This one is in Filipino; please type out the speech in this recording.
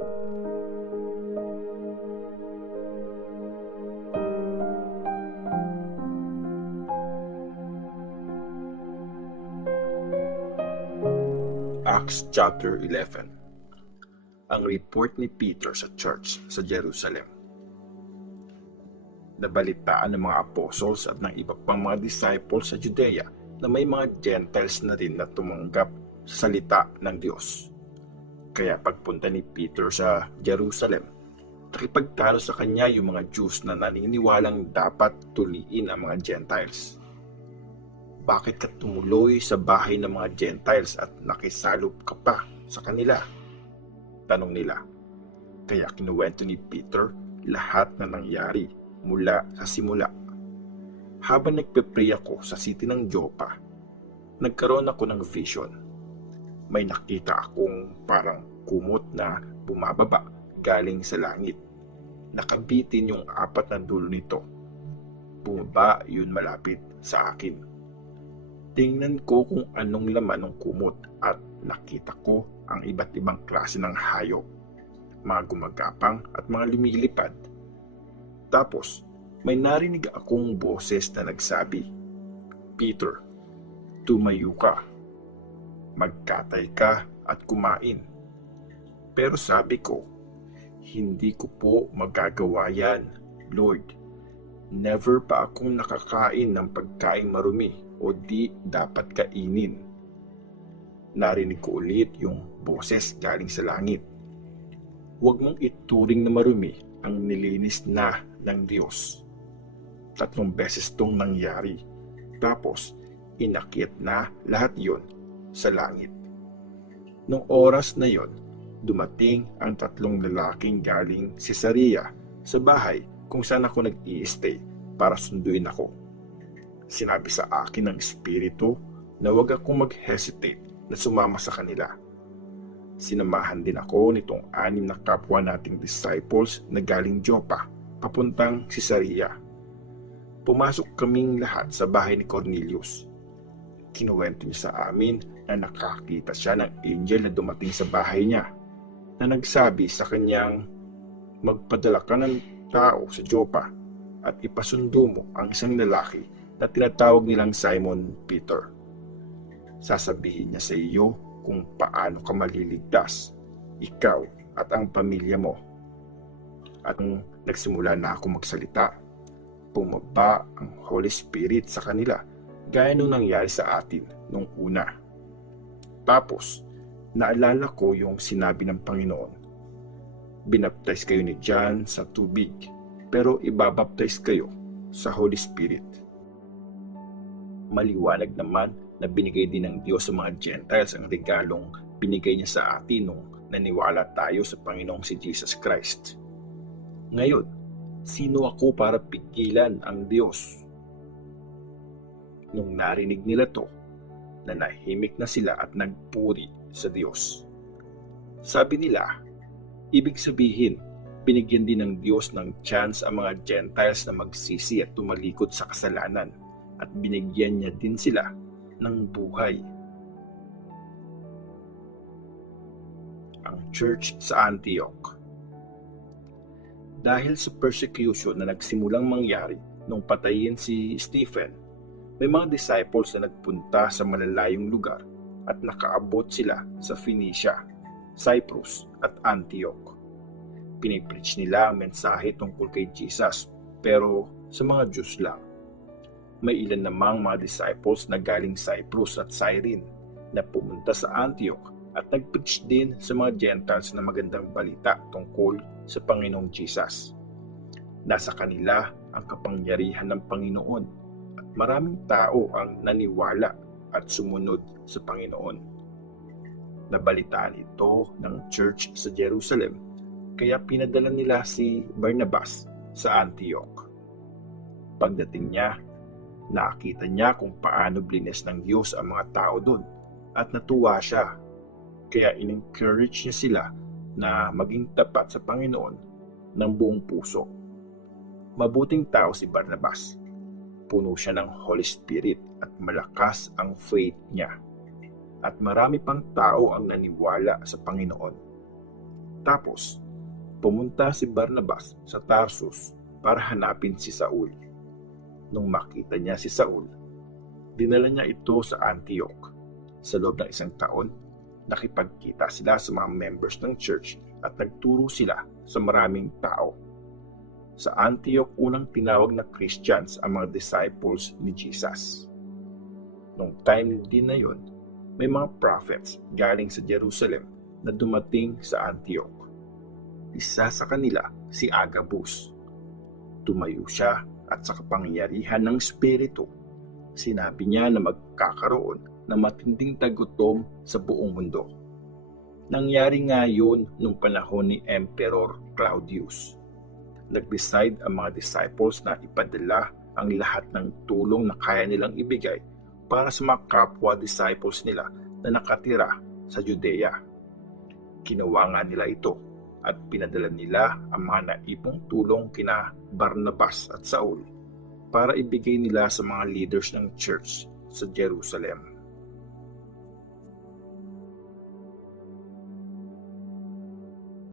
Acts chapter 11. Ang report ni Peter sa church sa Jerusalem. Nabalitaan ng mga apostles at ng iba pang mga disciples sa Judea na may mga Gentiles na rin na tumanggap sa salita ng Diyos. Kaya pagpunta ni Peter sa Jerusalem, nakipagtalo sa kanya yung mga Jews na naniniwalang dapat tuliin ang mga Gentiles. Bakit ka tumuloy sa bahay ng mga Gentiles at nakisalop ka pa sa kanila? Tanong nila. Kaya kinuwento ni Peter lahat na nangyari mula sa simula. Habang nagpe-pray ako sa city ng Joppa, nagkaroon ako ng vision. May nakita akong parang kumot na bumababa galing sa langit. Nakabitin yung 4 na dulo nito. Bumaba yun malapit sa akin. Tingnan ko kung anong laman ng kumot at nakita ko ang iba't ibang klase ng hayop, mga gumagapang at mga lumilipad. Tapos, may narinig akong boses na nagsabi, Peter, tumayo ka, magkatay ka at kumain. Pero sabi ko, hindi ko po magagawa yan, Lord. Never pa akong nakakain ng pagkain marumi o di dapat kainin. Narinig ko ulit yung boses galing sa langit. Huwag mong ituring na marumi ang nilinis na ng Diyos. 3 beses tong nangyari. Tapos, inakyat na lahat yon sa langit. Nung oras na yon, dumating ang 3 lalaking galing Cesarea sa bahay kung saan ako nag-i-stay para sunduin ako. Sinabi sa akin ng Espiritu na huwag akong mag-hesitate na sumama sa kanila. Sinamahan din ako nitong 6 na kapwa nating disciples na galing Joppa, papuntang Cesarea. Pumasok kaming lahat sa bahay ni Cornelius. Kinuwento niya sa amin na nakakita siya ng angel na dumating sa bahay niya, na nagsabi sa kanyang, magpadala ka ng tao sa Joppa at ipasundo mo ang isang lalaki na tinatawag nilang Simon Peter. Sasabihin niya sa iyo kung paano ka maliligtas, ikaw at ang pamilya mo. At nung nagsimula na ako magsalita, bumaba ang Holy Spirit sa kanila gaya nung nangyari sa atin nung una. Tapos, naalala ko yung sinabi ng Panginoon, binaptize kayo ni John sa tubig, pero ibabaptize kayo sa Holy Spirit. Maliwanag naman na binigay din ng Diyos sa mga Gentiles ang regalong binigay niya sa atin nung naniwala tayo sa Panginoong si Jesus Christ. Ngayon, sino ako para pigilan ang Diyos? Nung narinig nila to, nanahimik na sila at nagpuri sa Diyos. Sabi nila, ibig sabihin, binigyan din ng Diyos ng chance ang mga Gentiles na magsisi at tumalikod sa kasalanan, at binigyan niya din sila ng buhay. Ang church sa Antioch. Dahil sa persecution na nagsimulang mangyari nung patayin si Stephen, may mga disciples na nagpunta sa malalayong lugar at nakaabot sila sa Phoenicia, Cyprus at Antioch. Pinipreach nila ang mensahe tungkol kay Jesus, pero sa mga Diyos lang. May ilan namang mga disciples na galing Cyprus at Cyrene na pumunta sa Antioch at nag-preach din sa mga Gentiles na magandang balita tungkol sa Panginoong Jesus. Nasa kanila ang kapangyarihan ng Panginoon at maraming tao ang naniwala at sumunod sa Panginoon. Nabalitaan ito ng church sa Jerusalem, kaya pinadala nila si Barnabas sa Antioch. Pagdating niya, nakita niya kung paano blinis ng Diyos ang mga tao doon at natuwa siya. Kaya in-encourage niya sila na maging tapat sa Panginoon ng buong puso. Mabuting tao si Barnabas. Puno siya ng Holy Spirit at malakas ang faith niya. At marami pang tao ang naniwala sa Panginoon. Tapos, pumunta si Barnabas sa Tarsus para hanapin si Saul. Nung makita niya si Saul, dinala niya ito sa Antioch. Sa loob ng 1 taon, nakipagkita sila sa mga members ng church at nagturo sila sa maraming tao. Sa Antioch, unang tinawag na Christians ang mga disciples ni Jesus. Nung time din na yun, may mga prophets galing sa Jerusalem na dumating sa Antioch. Isa sa kanila si Agabus. Tumayo siya at sa kapangyarihan ng Espiritu, sinabi niya na magkakaroon ng matinding tagutom sa buong mundo. Nangyari nga yun nung panahon ni Emperor Claudius. Nag-decide ang mga disciples na ipadala ang lahat ng tulong na kaya nilang ibigay para sa mga kapwa disciples nila na nakatira sa Judea. Ginawa nga nila ito at pinadala nila ang mga naipong tulong kina Barnabas at Saul para ibigay nila sa mga leaders ng church sa Jerusalem.